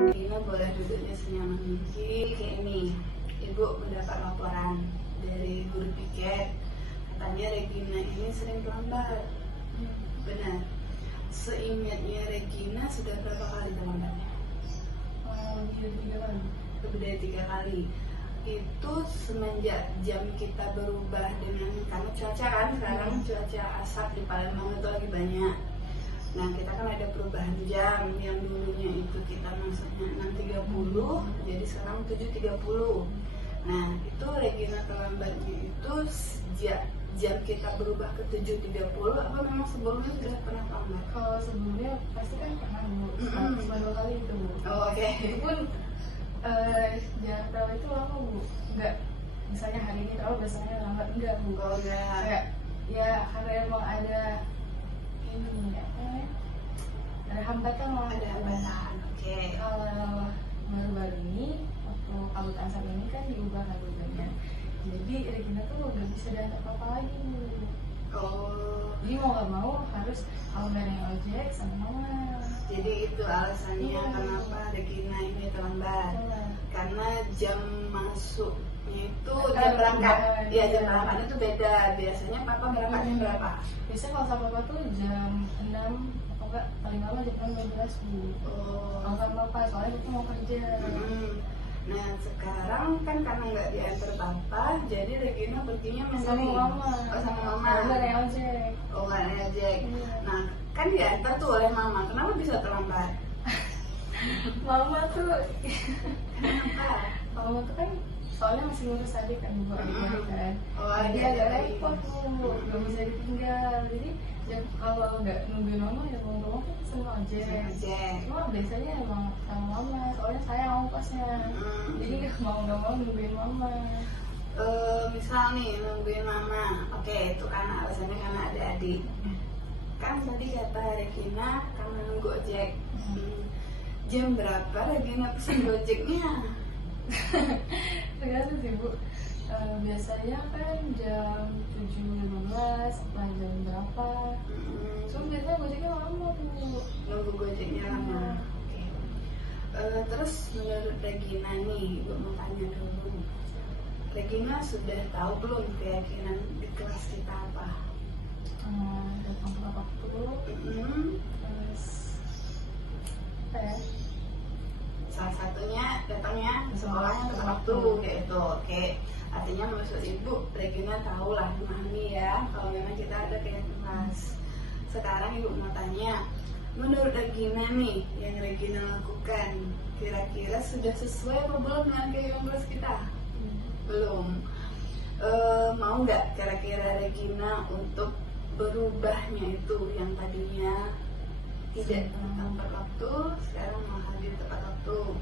Regina boleh duduknya senyaman mungkin. Kayak ini, Ibu mendapat laporan dari guru piket. Katanya Regina ini sering terlambat. Benar. Seingatnya Regina sudah berapa kali terlambatnya? Lebih dari 3 kali. Itu semenjak jam kita berubah dengan, karena cuaca kan sekarang cuaca asap di Palembang itu lagi banyak. Nah kita kan ada perubahan jam, yang dulunya itu kita masuknya 6.30 jadi sekarang 7.30. Nah itu Regina terlambatnya itu sejak jam kita berubah ke 7.30 apa memang sebelumnya sudah pernah terlambat? Kalau sebelumnya pasti kan pernah Bu, cuma 2 kali itu Bu. Oh, oke. Itu pun jarak terlalu itu lama Bu, enggak misalnya hari ini terlalu besoknya lambat, enggak Bu. Oh enggak. Kayak ya karena emang ada ini apa ya, ada hambatan lah. Ada hambatan. Oke. Kalau baru-baru ini waktu kabut asap ini kan diubah kabutnya, jadi Regina tuh udah bisa diantar apa lagi Bu. Oh. Jadi mau nggak mau harus kalau nggak ada yang ojek sama mama. Jadi itu alasannya kenapa Regina ini terlambat. Karena jam masuknya itu jam berangkat. Iya jam berangkat itu beda. Biasanya papa berangkatnya berapa? Biasanya kalau sama papa tuh jam 6 atau enggak paling lama jam 6.12 Bu. Kalau sama papa soalnya kita mau kerja. Nah sekarang kan karena nggak diantar papa, jadi Regina perginya Sama mandiri. mama. Oh sama mama. Kalau nggak ada yang ojek. Oh nggak ada ojek. Iya. Nah kan diantar tuh oleh mama. Kenapa bisa terlambat? Mama tuh Kenapa? mama tuh kan soalnya masih ngurus adik kan Bu, adiknya kan. Oh, Jadi ada agak adik. repot Bu, nggak bisa ditinggal. Jadi ya, kalau nggak nungguin mama ya mau ngomong kan sama ojek. Ojek. Cuma biasanya emang sama mama, soalnya saya ongkosnya. Jadi mau nggak mau nungguin mama. Misal nih nungguin mama, oke itu karena alasannya karena ada adik. Kan tadi kata Regina karena nunggu ojek. Jam berapa Regina pesen gojeknya? Tergantung sih Bu. Biasanya kan jam 7.15 atau jam berapa. Cuma biasanya gojeknya lama Bu. Nunggu gojeknya lama. Oke. Terus menurut Regina nih, gue mau tanya dulu. Regina sudah tahu belum keyakinan di kelas kita apa? Datang ke waktu, terus apa ya? Salah satunya datangnya sekolahnya tepat waktu gitu. Oke, artinya maksud ibu Regina tahu lah memahami ya kalau memang kita ada kayak kelas. Sekarang ibu mau tanya, menurut Regina nih yang Regina lakukan kira-kira sudah sesuai apa belum dengan kehidupan kelas kita? Belum. Mau nggak kira-kira Regina untuk berubahnya itu yang tadinya tidak tepat waktu sekarang mau hadir tepat waktu?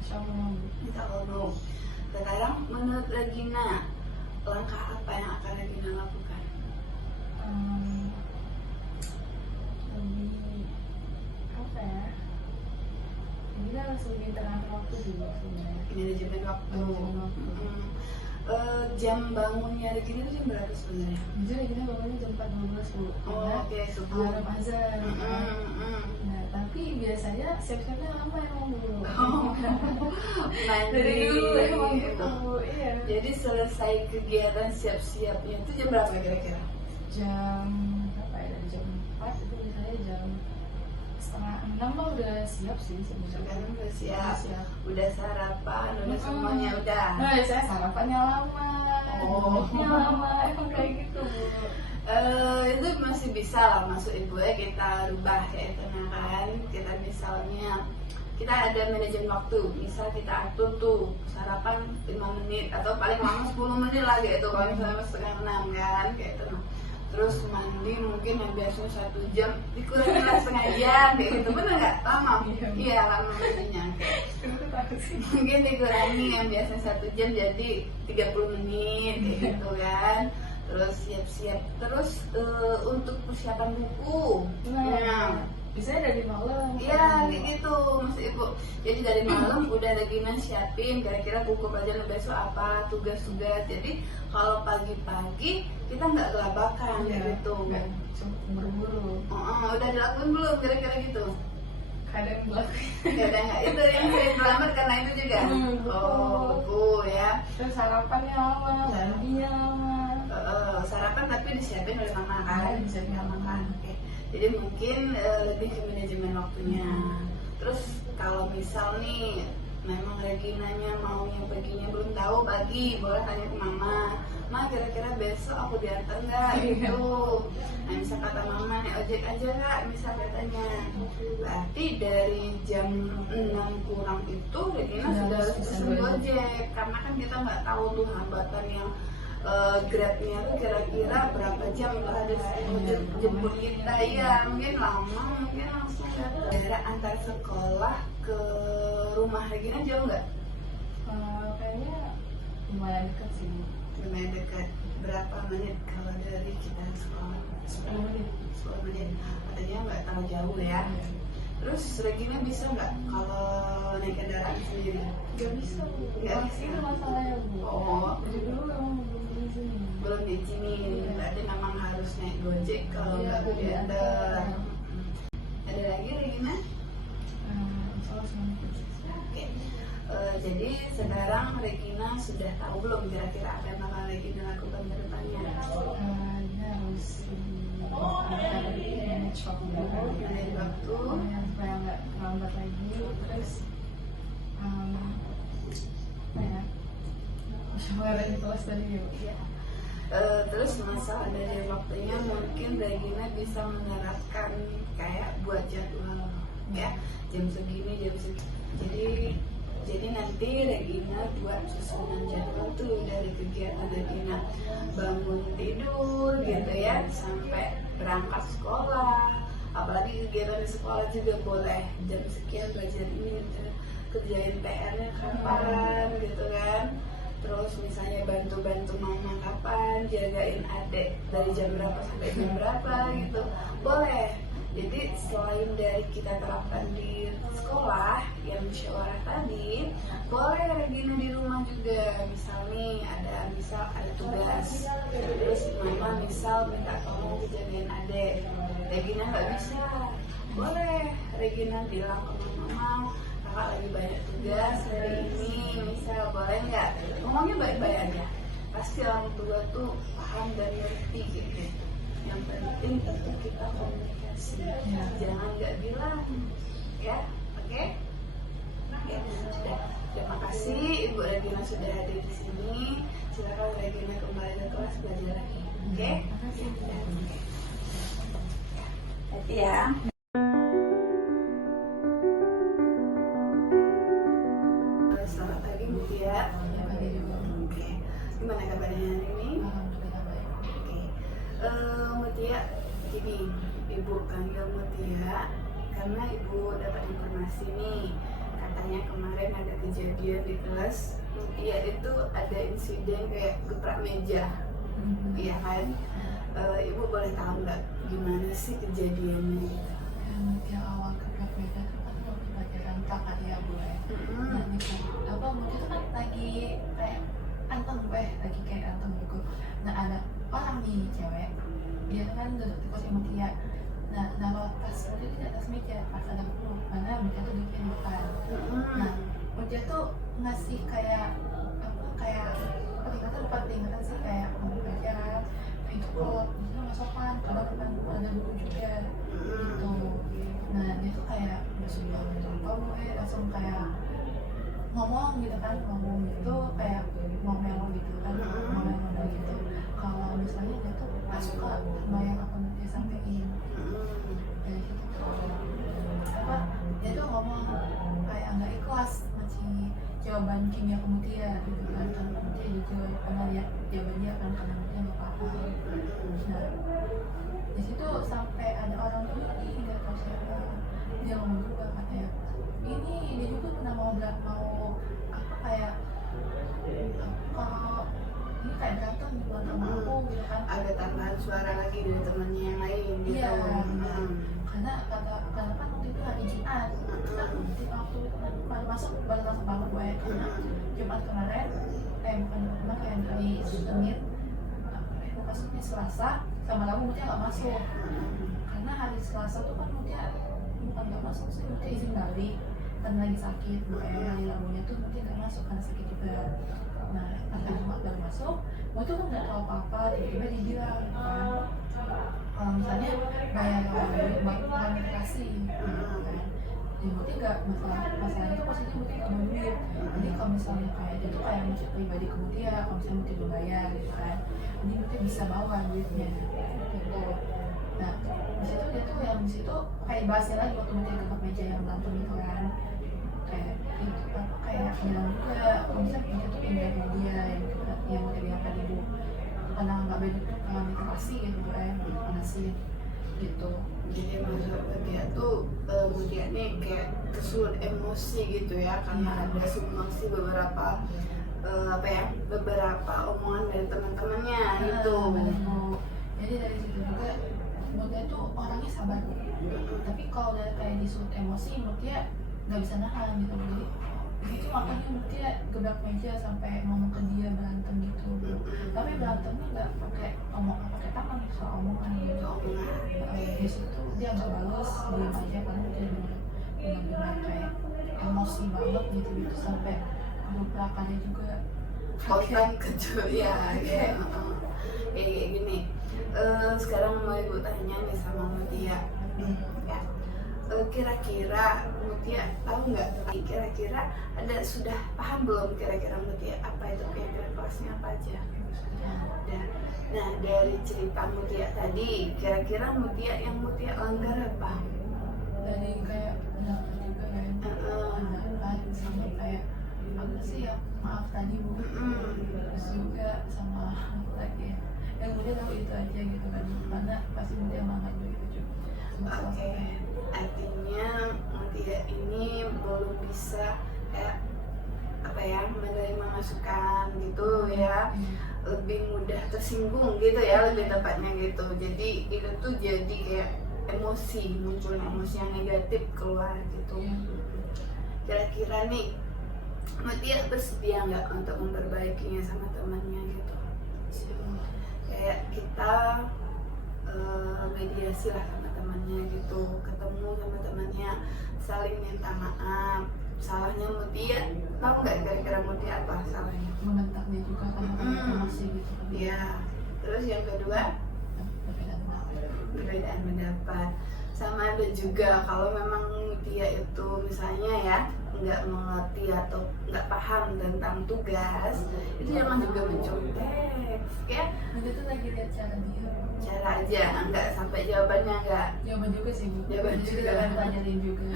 Insya Allah. Sekarang menurut Regina langkah apa yang akan Regina lakukan? Lebih apa ya? Jadi kan harus lebih teratur waktu juga sebenarnya. Manajemen waktu. Manajemen waktu. Jam bangunnya Regina itu jam berapa sebenarnya? Jujur Regina bangunnya jam 4.12 Bu. Oke, subuh. Alarm azan. Nah, tapi biasanya siap-siapnya lama emang Bu. Mandi. Dari dulu emang gitu Bu. Iya. Jadi selesai kegiatan siap-siapnya itu jam berapa kira-kira? Jam berapa ya? Dari jam 4 itu biasanya jam 5:30 mah udah siap sih sebenarnya. Sekarang udah Siap. udah sarapan, udah semuanya udah. Nah, biasanya sarapannya lama. Duduknya lama, emang kayak gitu Bu. Itu masih bisa lah masuk ibu ya kita rubah kayak itu nah kan kita misalnya kita ada manajemen waktu, misal kita atur tuh sarapan 5 menit atau paling lama 10 menit lah gitu kalau misalnya setengah 6 kan kayak itu nah. Terus mandi mungkin yang biasanya 1 jam dikurangin lah setengah jam kayak gitu, bener nggak? Lama? Iya lama mandinya mungkin dikurangi yang biasanya 1 jam jadi 30 menit kayak gitu kan. Terus siap-siap terus untuk persiapan buku. Biasanya dari malam. Iya kayak gitu maksud ibu. Jadi dari malam udah Regina siapin kira-kira buku pelajaran besok apa, tugas-tugas. Jadi kalau pagi-pagi kita nggak kelabakan gitu. Nggak buru-buru. Udah dilakukan belum kira-kira gitu? kadang ngelakuin. Kadang itu yang sering terlambat karena itu juga. Oh, buku ya. Terus sarapannya lama, mandinya lama. Sarapan tapi disiapin oleh mama kan? Disiapin oleh mama kan. Oke. Jadi mungkin lebih ke manajemen waktunya. Terus kalau misal nih memang Reginanya maunya paginya belum tahu pagi, boleh tanya ke mama. Ma, kira-kira besok aku diantar nggak gitu. Nah, misal kata mama nih ojek aja nggak, misal katanya. Berarti dari jam 6 kurang itu Regina sudah harus pesen ojek, karena kan kita nggak tahu tuh hambatan yang Grabnya tuh kira-kira berapa jam kalau ada jemput kita, ya mungkin lama, mungkin langsung datang. Jarak antar sekolah ke rumah Regina jauh nggak? Kayaknya lumayan dekat sih. Lumayan dekat. Berapa menit kalau dari kita sekolah? 10 menit. 10 menit. Artinya nggak terlalu jauh ya. Terus Regina bisa nggak kalau naik kendaraan sendiri? Gak bisa. Nggak bisa. Itu masalahnya Bu. Oh, Jadi dulu memang belum diizinin. belum diizinin. Berarti memang harus naik Gojek kalau nggak diantar. Ada lagi Regina? Oke. Jadi sekarang Regina sudah tahu belum kira-kira apa yang bakal Regina lakukan ke depannya? Dia harus manage waktu. Manage waktu. Supaya nggak terlambat lagi. Terus apa ya? Musyawarah kelas tadi ya. Terus masalah dari waktunya mungkin Regina bisa menerapkan kayak buat jadwal ya, jam segini. Jadi nanti Regina buat susunan jadwal tuh dari kegiatan Regina bangun tidur gitu ya sampai berangkat sekolah. Apalagi kegiatan di sekolah juga boleh jam sekian belajar ini, kerjain PR-nya kapan gitu kan. Terus misalnya bantu mama kapan, jagain adik dari jam berapa sampai jam berapa gitu, boleh. Jadi selain dari kita terapkan di sekolah yang musyawarah tadi, boleh Regina di rumah juga. Misal nih ada tugas, terus mama misal minta tolong jagain adik, Regina nggak bisa, boleh Regina bilang ke mama, kakak lagi banyak tugas hari ini, misal boleh nggak? Ngomongnya baik-baik aja, pasti orang tua tuh paham dan ngerti gitu. Yang penting tentu kita komunikasi, jangan nggak bilang, ya, oke? Ya, sudah. Terima kasih Ibu Regina sudah hadir di sini. Silakan Regina kembali ke kelas belajar lagi, oke? Hati ya. Selamat pagi Mutia. Oke. Gimana kabarnya hari ini? Oke. Mutia, gini, Ibu panggil Mutia karena Ibu dapat informasi nih, katanya kemarin ada kejadian di kelas Mutia itu ada insiden kayak geprak meja, iya kan? Ibu boleh tahu nggak gimana sih kejadiannya gitu? Yang awal geprak meja itu kan waktu pelajaran kakak ya Bu ya. Nah itu apa Mutia itu kan lagi kayak lagi kayak anteng gitu. Nah ada orang nih cewek, dia kan duduk di kursi Mutia. Nah naruh tas Mutia di atas meja, pas ada buku mana Mutia tuh duduk di depan. Nah Mutia tuh ngasih kayak peringatan sih kayak mau belajar itu kok itu nggak sopan karena depan ada buku juga gitu. Nah dia tuh kayak langsung kayak ngomong gitu kayak ngomel gitu kan, ngomel gitu. Kalau misalnya dia tuh nggak suka sama yang apa dia sampaikan dari situ tuh dia tuh ngomong kayak nggak ikhlas masih jawaban kimia Mutia gitu kan, karena Mutia juga pernah lihat jawaban dia kan karena Mutia nggak paham. Nah di situ sampai ada orang tuh nggak tahu siapa, dia ngomong juga katanya ini dia juga pernah mau apa kayak kalau ini kayak berantem di bulan sama aku gitu kan, ada tambahan suara lagi dari temannya yang lain gitu. Iya, karena kan waktu itu hari Jumat, kan waktu baru masuk banget gue karena Jumat kemarin, bukan Jumat kayak hari Senin, masuknya Selasa, sama Rabu Mutia nggak masuk, karena hari Selasa tuh kan Mutia bukan nggak masuk sih, mungkin izin balik kan lagi sakit, makanya hari Rabunya tuh mungkin nggak masuk karena sakit juga. Nah hari Jumat baru masuk, gue tuh kan nggak tahu apa-apa, tiba-tiba dia bilang kan kalau misalnya bayar duit buat klarifikasi kan. Jadi berarti nggak masalahnya tuh posisinya berarti nggak mau duit. Jadi kalau misalnya kayak dia tuh kayak masuk pribadi ke Mutia, kalau misalnya Mutia belum bayar gitu kan, jadi Mutia bisa bawa duitnya gitu. Nah di situ dia tuh yang di situ kayak bahasnya lagi waktu Mutia gebrak meja yang berantem itu kan, kayak itu apa kayak bilang juga kalau misalnya Mutia tuh pindah ke dia yang Mutia bilang tadi bu, karena nggak beda klarifikasi gitu kan, panasin gitu. Jadi maksud dia tuh Mutia nih kayak kesulut emosi gitu ya, karena ada sumbangsi beberapa beberapa omongan dari teman-temannya gitu. Jadi dari situ juga Mutia tuh orangnya sabar, tapi kalau udah kayak disulut emosi Mutia nggak bisa nahan gitu. Jadi itu makanya Mutia gebrak meja sampai ngomong ke dia, berantem gitu. Tapi berantemnya nggak pakai tangan, soal omongan gitu. Di situ dia nggak balas, diam aja karena dia benar-benar kayak emosi banget gitu sampai belakangnya juga Kontak kecil ya, kayak gini. Sekarang mau ibu tanya nih sama Mutia, ya. Kira-kira Mutia tahu nggak? Kira-kira sudah paham belum kira-kira Mutia apa itu keyakinan kelasnya apa aja? Nah dari cerita Mutia tadi, kira-kira Mutia langgar apa? Dari kayak pendapat juga kan, pendapat sama kayak apa sih ya, maaf tadi bu, terus juga sama lagi yang Mutia tahu itu aja gitu kan, karena pasti Mutia banget begitu juga. Oke. Artinya Mutia ini belum bisa kayak menerima masukan gitu ya, lebih mudah tersinggung gitu ya, lebih tepatnya gitu. Jadi itu tuh jadi kayak emosi, muncul emosi yang negatif keluar gitu. Kira-kira nih Mutia bersedia nggak untuk memperbaikinya sama temannya gitu? Kayak kita mediasi lah sama temannya gitu, ketemu sama temannya, saling minta maaf. Salahnya Mutia, tahu nggak kira-kira Mutia apa salahnya? Membentak dia juga karena emosi gitu. Iya. Terus yang kedua, perbedaan pendapat. Sama ada juga kalau memang Mutia itu misalnya ya nggak mengerti atau nggak paham tentang tugas, itu jangan juga mencontek ya. Nanti tuh lagi lihat Cara aja, nggak sampai jawabannya nggak. jawaban juga sih bu, Jawaban juga. kan tanyain juga.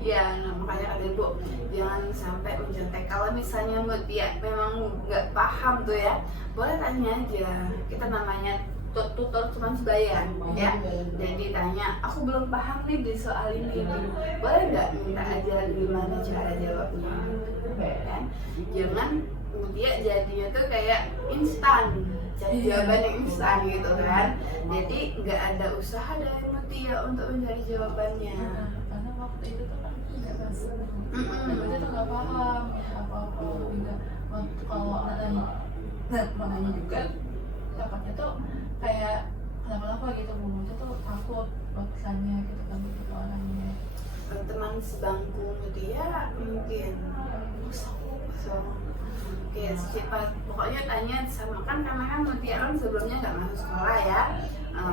Ya, nah, makanya kalian bu jangan sampai mencontek. Kalau misalnya Mutia memang nggak paham tuh ya, boleh tanya aja. Kita namanya tutor cuma sebaya ya. Jadi tanya, aku belum paham nih di soal ini. Boleh nggak minta ajaran gimana cara jawabnya? Kan? Jangan Mutia jadinya tuh kayak instan, cari jawaban yang instan gitu kan. Jadi nggak ada usaha dari Mutia untuk mencari jawabannya. Karena waktu itu tuh kan nggak masuk, Mutia tuh nggak paham ya apa-apa juga. Kalau makanya juga takutnya tuh kayak kenapa-napa gitu bu, Mutia tuh takut kesannya gitu kan gitu orangnya. Teman sebangku Mutia mungkin kosong. Oke, sifat pokoknya tanya sama karena kan Mutia kan sebelumnya nggak masuk sekolah ya.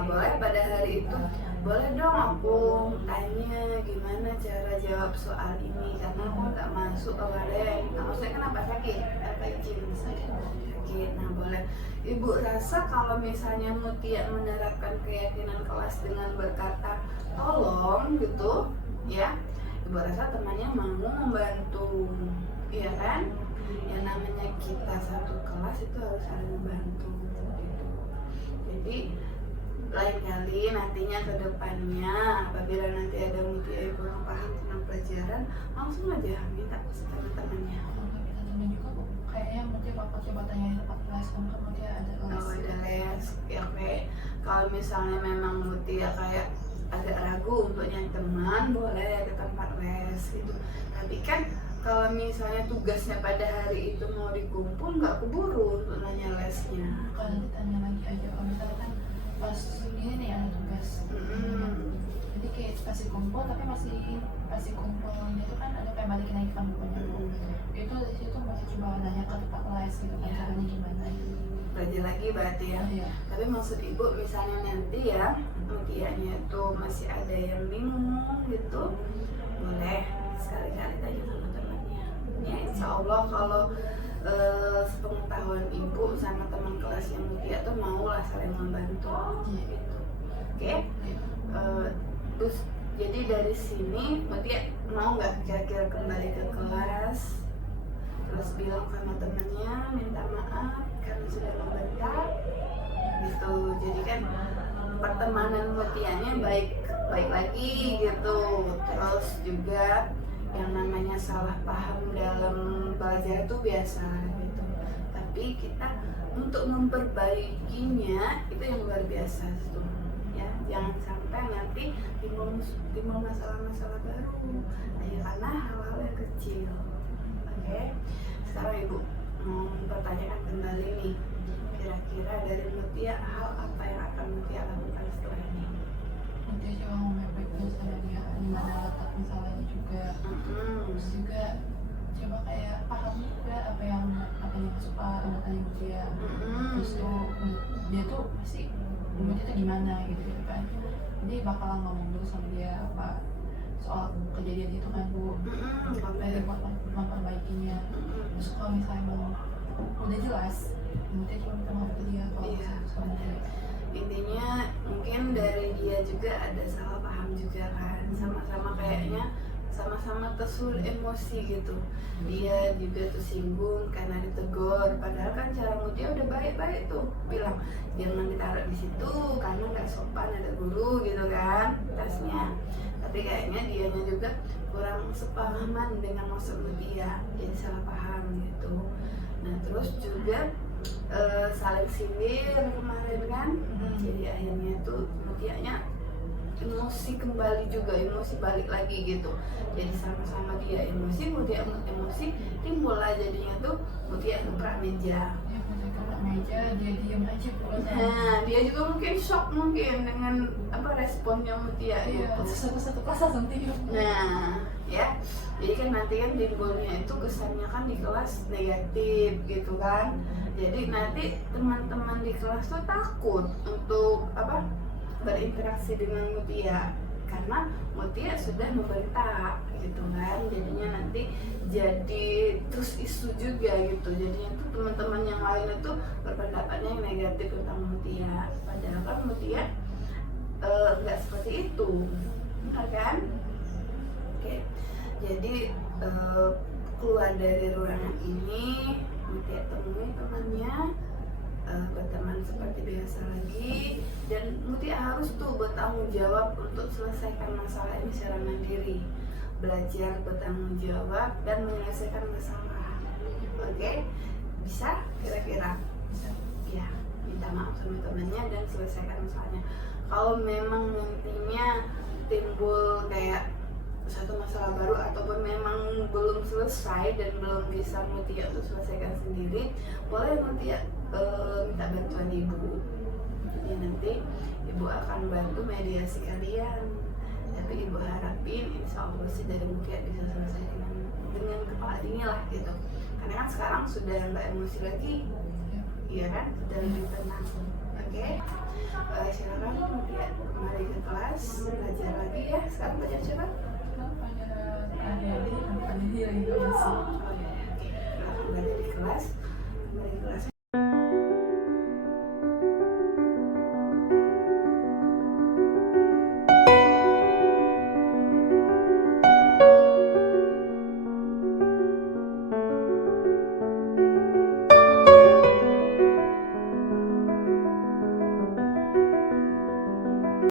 Boleh pada hari itu boleh dong aku tanya gimana cara jawab soal ini karena aku nggak masuk kemarin. Maksudnya kenapa sakit? Apa izin sakit? Nah boleh. Ibu rasa kalau misalnya Mutia menerapkan keyakinan kelas dengan berkata tolong gitu ya, ibu rasa temannya mau membantu, iya kan? Yang namanya kita satu kelas itu harus saling membantu gitu. Jadi lain kali nantinya ke depannya apabila nanti ada Mutia yang kurang paham tentang pelajaran, langsung aja minta sama temannya. Dan juga bu, kayaknya Mutia coba tanyain 14 kan Mutia ada les. Kalau ada les, ya kayak kalau misalnya memang Mutia kayak agak ragu untuk nyari teman, boleh ke tempat les gitu. Tapi kan kalau misalnya tugasnya pada hari itu mau dikumpul, nggak keburu untuk nanya lesnya. Kalau ditanya lagi aja, kalau misalnya kan pas ini nih ada tugas, jadi kayak pasti kumpul tapi pasti kumpulnya itu kan ada kayak balikin lagi kan bukunya itu dari situ masih coba nanya ke tempat les gitu kan caranya gimana gitu. Belajar lagi berarti ya. Iya. Tapi maksud ibu misalnya nanti ya mutiaranya itu masih ada yang bingung gitu, boleh sekali-kali tanya sama temannya. Ya insya Allah kalau sepengetahuan ibu sama teman kelasnya Mutia tuh mau lah saling membantu gitu. Oke? Terus jadi dari sini Mutia mau nggak kira-kira kembali ke kelas terus bilang sama temennya minta maaf karena sudah membentak gitu, jadi kan pertemanan Mutianya baik lagi gitu. Terus juga yang namanya salah paham dalam belajar itu biasa gitu, tapi kita untuk memperbaikinya itu yang luar biasa tuh ya, jangan sampai nanti timbul masalah-masalah baru hanya karena hal-hal yang kecil. Oke, sekarang ibu mau mempertanyakan kembali nih, kira-kira dari Mutia hal apa yang akan Mutia lakukan setelah ini? Mutia coba memepek terus ada dia di mana letak masalahnya juga. Terus juga coba kayak paham juga apa yang nggak suka dengan tanya Mutia. Terus tuh dia tuh pasti Mutia tuh gimana gitu kan. Jadi bakalan ngomong dulu sama dia apa soal kejadian itu kan Bu. Dari buat memperbaikinya. Terus kalau misalnya emang udah jelas, Mutia cuma minta maaf ke dia kalau sama dia. Intinya mungkin dari dia juga ada salah paham juga kan, sama-sama kayaknya sama-sama tersulut emosi gitu. Dia juga tuh singgung karena ditegur, padahal kan cara Mutia udah baik-baik tuh bilang jangan ditaruh di situ karena nggak sopan ada guru gitu kan tasnya. Tapi kayaknya dianya juga kurang sepahaman dengan maksud Mutia, jadi salah paham gitu. Nah terus juga saling sindir kemarin kan, jadi akhirnya tuh Mutianya emosi kembali juga, emosi balik lagi gitu. Jadi sama-sama dia emosi, Mutia emosi, timbul lah jadinya tuh Mutia gebrak meja. Meja dia diam aja pokoknya. Nah dia juga mungkin shock mungkin dengan apa responnya Mutia gitu. Satu kelas langsung diam. Nah ya, jadi kan nanti kan timbulnya itu kesannya kan di kelas negatif gitu kan. Jadi nanti teman-teman di kelas tuh takut untuk apa berinteraksi dengan Mutia karena Mutia sudah membentak gitu kan, jadinya nanti jadi terus isu juga gitu, jadinya tuh teman-teman yang lain itu berpendapatnya yang negatif tentang Mutia, padahal kan Mutia nggak seperti itu, benar kan? Oke, jadi keluar dari ruangan ini Mutia temui temannya, berteman seperti biasa lagi, dan Mutia harus tuh bertanggung jawab untuk selesaikan masalah ini secara mandiri, belajar bertanggung jawab dan menyelesaikan masalah. Oke, bisa kira-kira? Bisa. Ya, minta maaf sama temannya dan selesaikan masalahnya. Kalau memang nantinya timbul kayak satu masalah baru ataupun memang belum selesai dan belum bisa Mutia untuk selesaikan sendiri, boleh Mutia minta bantuan ibu. Jadi nanti ibu akan bantu mediasi kalian. Tapi ibu harapin insya Allah sih dari Mutia bisa selesai dengan kepala dingin lah gitu. Karena kan sekarang sudah nggak emosi lagi, iya kan? Sudah lebih tenang. Oke, silakan Mutia kembali ke kelas, belajar lagi ya. Sekarang belajar coba.